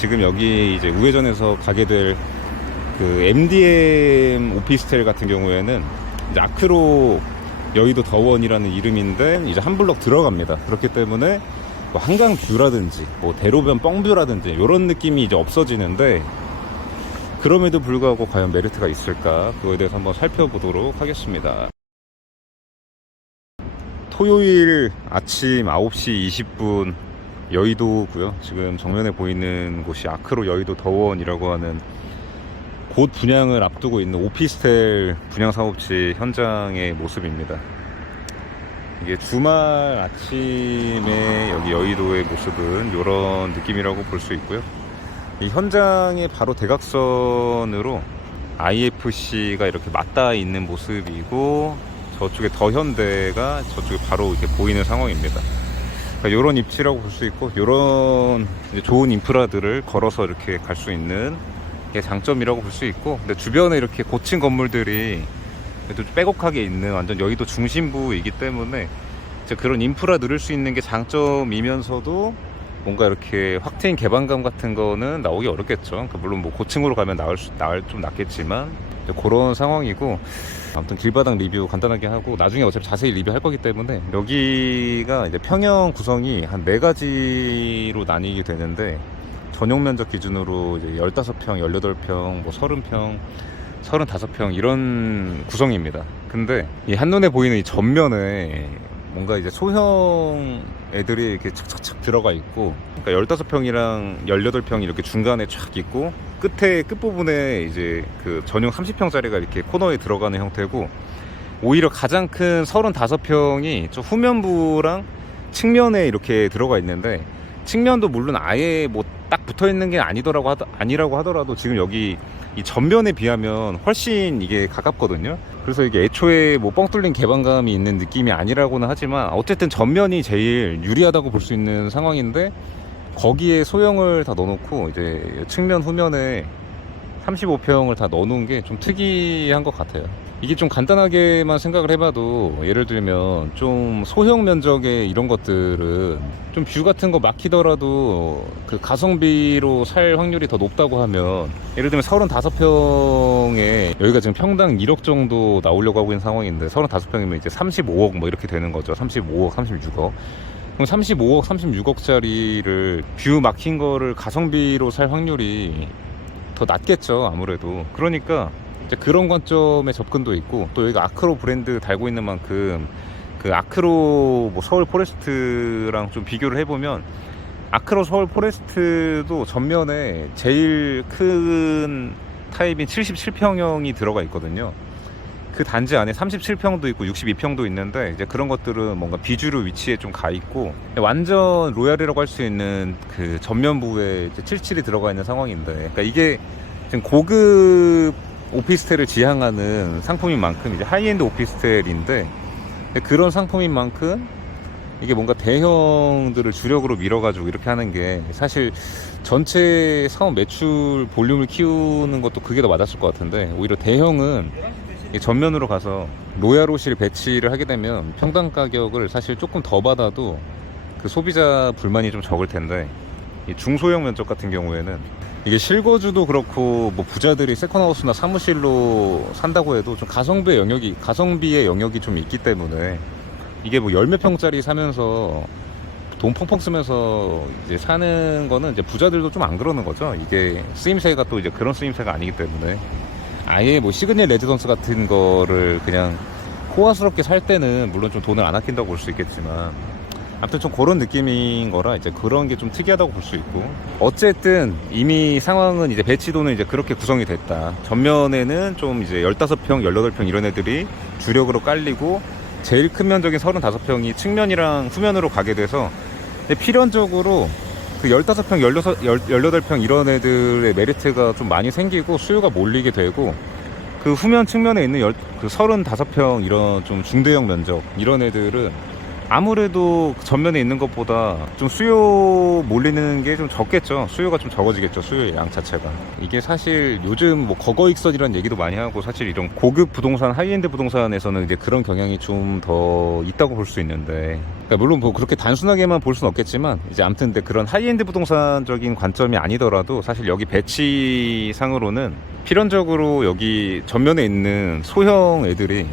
지금 여기 이제 우회전에서 가게 될 그 MDM 오피스텔 같은 경우에는 이제 아크로 여의도 더원이라는 이름인데 이제 한 블럭 들어갑니다. 그렇기 때문에 뭐 한강 뷰라든지 뭐 대로변 뻥뷰라든지 이런 느낌이 이제 없어지는데, 그럼에도 불구하고 과연 메리트가 있을까, 그거에 대해서 한번 살펴보도록 하겠습니다. 토요일 아침 9시 20분 여의도고요. 지금 정면에 보이는 곳이 아크로 여의도 더원이라고 하는 곧 분양을 앞두고 있는 오피스텔 분양 사업지 현장의 모습입니다. 이게 주말 아침에 여기 여의도의 모습은 이런 느낌이라고 볼 수 있고요. 이 현장의 바로 대각선으로 IFC가 이렇게 맞닿아 있는 모습이고, 저쪽에 더현대가 저쪽에 바로 이렇게 보이는 상황입니다. 그러니까 이런 입지라고 볼 수 있고, 이런 좋은 인프라들을 걸어서 이렇게 갈 수 있는 게 장점이라고 볼 수 있고, 근데 주변에 이렇게 고층 건물들이 좀 빼곡하게 있는 완전 여의도 중심부이기 때문에 이제 그런 인프라 누릴 수 있는 게 장점이면서도 뭔가 이렇게 확 트인 개방감 같은 거는 나오기 어렵겠죠. 그러니까 물론 뭐 고층으로 가면 좀 낫겠지만 그런 상황이고, 아무튼 길바닥 리뷰 간단하게 하고 나중에 어차피 자세히 리뷰할 거기 때문에, 여기가 이제 평형 구성이 한 4가지로 나뉘게 되는데, 전용 면적 기준으로 이제 15평, 18평, 뭐 30평, 35평 이런 구성입니다. 근데 이 한눈에 보이는 이 전면에 뭔가 이제 소형 애들이 이렇게 착착착 들어가 있고, 그러니까 15평이랑 18평이 이렇게 중간에 쫙 있고, 끝부분에 이제 그 전용 30평짜리가 이렇게 코너에 들어가는 형태고, 오히려 가장 큰 35평이 좀 후면부랑 측면에 이렇게 들어가 있는데, 측면도 물론 아예 뭐 딱 붙어 있는 게 아니라고 하더라도 지금 여기 이 전면에 비하면 훨씬 이게 가깝거든요. 그래서 이게 애초에 뭐 뻥 뚫린 개방감이 있는 느낌이 아니라고는 하지만, 어쨌든 전면이 제일 유리하다고 볼 수 있는 상황인데, 거기에 소형을 다 넣어놓고 이제 측면 후면에 35평을 다 넣어놓은 게 좀 특이한 것 같아요. 이게 좀 간단하게만 생각을 해봐도, 예를 들면 좀 소형 면적의 이런 것들은 좀 뷰 같은 거 막히더라도 그 가성비로 살 확률이 더 높다고 하면, 예를 들면 35평에 여기가 지금 평당 1억 정도 나오려고 하고 있는 상황인데, 35평이면 이제 35억 뭐 이렇게 되는 거죠. 35억, 36억. 그럼 35억, 36억짜리를 뷰 막힌 거를 가성비로 살 확률이 더 낮겠죠, 아무래도. 그러니까 이제 그런 관점의 접근도 있고, 또 여기가 아크로 브랜드 달고 있는 만큼 그 아크로 뭐 서울 포레스트랑 좀 비교를 해보면, 아크로 서울 포레스트도 전면에 제일 큰 타입인 77평형이 들어가 있거든요. 그 단지 안에 37평도 있고 62평도 있는데, 이제 그런 것들은 뭔가 비주류 위치에 좀 가 있고, 완전 로얄이라고 할 수 있는 그 전면부에 이제 77이 들어가 있는 상황인데, 그러니까 이게 지금 고급 오피스텔을 지향하는 상품인 만큼 이제 하이엔드 오피스텔인데, 그런 상품인 만큼 이게 뭔가 대형들을 주력으로 밀어가지고 이렇게 하는 게, 사실 전체 사업 매출 볼륨을 키우는 것도 그게 더 맞았을 것 같은데, 오히려 대형은 전면으로 가서 로얄옷을 배치를 하게 되면 평당 가격을 사실 조금 더 받아도 그 소비자 불만이 좀 적을 텐데, 이 중소형 면적 같은 경우에는 이게 실거주도 그렇고 뭐 부자들이 세컨하우스나 사무실로 산다고 해도 좀 가성비의 영역이 좀 있기 때문에, 이게 뭐 10몇 평짜리 사면서 돈 펑펑 쓰면서 이제 사는 거는 이제 부자들도 좀 안 그러는 거죠. 이게 쓰임새가 또 이제 그런 쓰임새가 아니기 때문에, 아예 뭐 시그니엘 레지던스 같은 거를 그냥 호화스럽게 살 때는 물론 좀 돈을 안 아낀다고 볼 수 있겠지만, 아무튼 좀 그런 느낌인 거라 이제 그런 게 좀 특이하다고 볼 수 있고, 어쨌든 이미 상황은 이제 배치도는 이제 그렇게 구성이 됐다. 전면에는 좀 이제 15평, 18평 이런 애들이 주력으로 깔리고, 제일 큰 면적인 35평이 측면이랑 후면으로 가게 돼서, 필연적으로 그 15평, 18평 이런 애들의 메리트가 좀 많이 생기고 수요가 몰리게 되고, 그 후면 측면에 있는 그 35평 이런 좀 중대형 면적 이런 애들은 아무래도 전면에 있는 것보다 좀 수요 몰리는 게 좀 적겠죠. 수요가 좀 적어지겠죠. 수요의 양 자체가. 이게 사실 요즘 뭐 거거익선이라는 얘기도 많이 하고, 사실 이런 고급 부동산, 하이엔드 부동산에서는 이제 그런 경향이 좀 더 있다고 볼 수 있는데, 그러니까 물론 뭐 그렇게 단순하게만 볼 수는 없겠지만, 이제 아무튼 근데 그런 하이엔드 부동산적인 관점이 아니더라도 사실 여기 배치상으로는 필연적으로 여기 전면에 있는 소형 애들이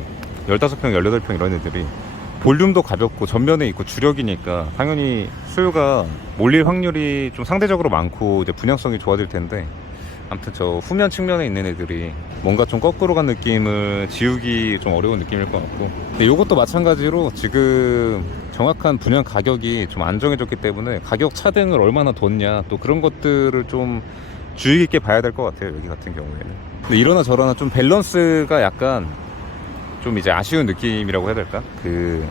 15평, 18평 이런 애들이 볼륨도 가볍고 전면에 있고 주력이니까 당연히 수요가 몰릴 확률이 좀 상대적으로 많고 이제 분양성이 좋아질 텐데, 아무튼 저 후면 측면에 있는 애들이 뭔가 좀 거꾸로 간 느낌을 지우기 좀 어려운 느낌일 것 같고, 근데 이것도 마찬가지로 지금 정확한 분양 가격이 좀 안 정해졌기 때문에 가격 차등을 얼마나 뒀냐, 또 그런 것들을 좀 주의 깊게 봐야 될 것 같아요, 여기 같은 경우에는. 근데 이러나 저러나 좀 밸런스가 약간 좀 이제 아쉬운 느낌이라고 해야 될까? 그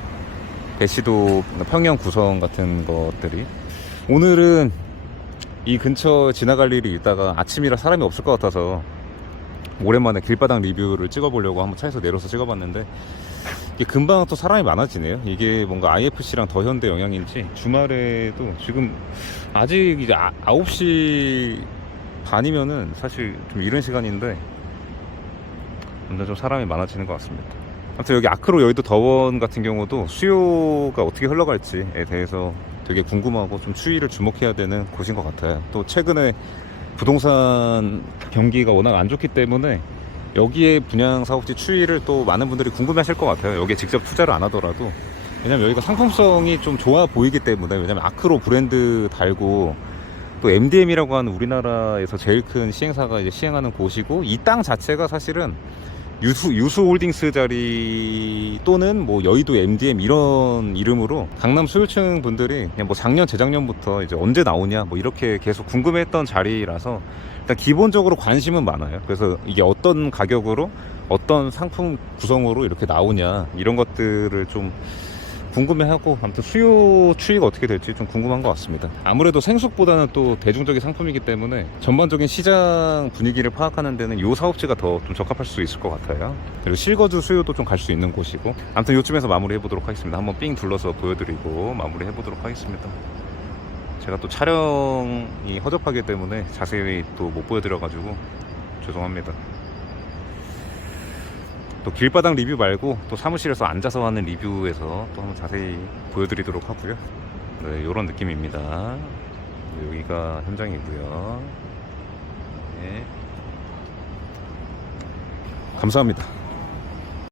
배시도 평형 구성 같은 것들이, 오늘은 이 근처 지나갈 일이 있다가 아침이라 사람이 없을 것 같아서 오랜만에 길바닥 리뷰를 찍어보려고 한번 차에서 내려서 찍어봤는데, 이게 금방 또 사람이 많아지네요. 이게 뭔가 IFC랑 더현대 영향인지 주말에도 지금 아직 이제 9시 반이면은 사실 좀 이른 시간인데 점점 좀 사람이 많아지는 것 같습니다. 아무튼 여기 아크로 여의도 더원 같은 경우도 수요가 어떻게 흘러갈지에 대해서 되게 궁금하고 좀 추이를 주목해야 되는 곳인 것 같아요. 또 최근에 부동산 경기가 워낙 안 좋기 때문에 여기에 분양 사업지 추이를 또 많은 분들이 궁금해 하실 것 같아요. 여기에 직접 투자를 안 하더라도. 왜냐면 여기가 상품성이 좀 좋아 보이기 때문에. 왜냐면 아크로 브랜드 달고 또 MDM이라고 하는 우리나라에서 제일 큰 시행사가 이제 시행하는 곳이고, 이 땅 자체가 사실은 유수홀딩스 자리 또는 뭐 여의도 MDM 이런 이름으로 강남 소유층 분들이 그냥 뭐 작년 재작년부터 이제 언제 나오냐 뭐 이렇게 계속 궁금해했던 자리라서 일단 기본적으로 관심은 많아요. 그래서 이게 어떤 가격으로 어떤 상품 구성으로 이렇게 나오냐 이런 것들을 좀 궁금해하고, 아무튼 수요 추이가 어떻게 될지 좀 궁금한 것 같습니다. 아무래도 생숙보다는 또 대중적인 상품이기 때문에 전반적인 시장 분위기를 파악하는 데는 이 사업지가 더 좀 적합할 수 있을 것 같아요. 그리고 실거주 수요도 좀 갈 수 있는 곳이고, 아무튼 이쯤에서 마무리 해보도록 하겠습니다. 한번 삥 둘러서 보여드리고 마무리 해보도록 하겠습니다. 제가 또 촬영이 허접하기 때문에 자세히 또 못 보여드려가지고 죄송합니다. 또 길바닥 리뷰 말고 또 사무실에서 앉아서 하는 리뷰에서 또 한번 자세히 보여드리도록 하고요. 네, 이런 느낌입니다. 여기가 현장이고요. 네. 감사합니다.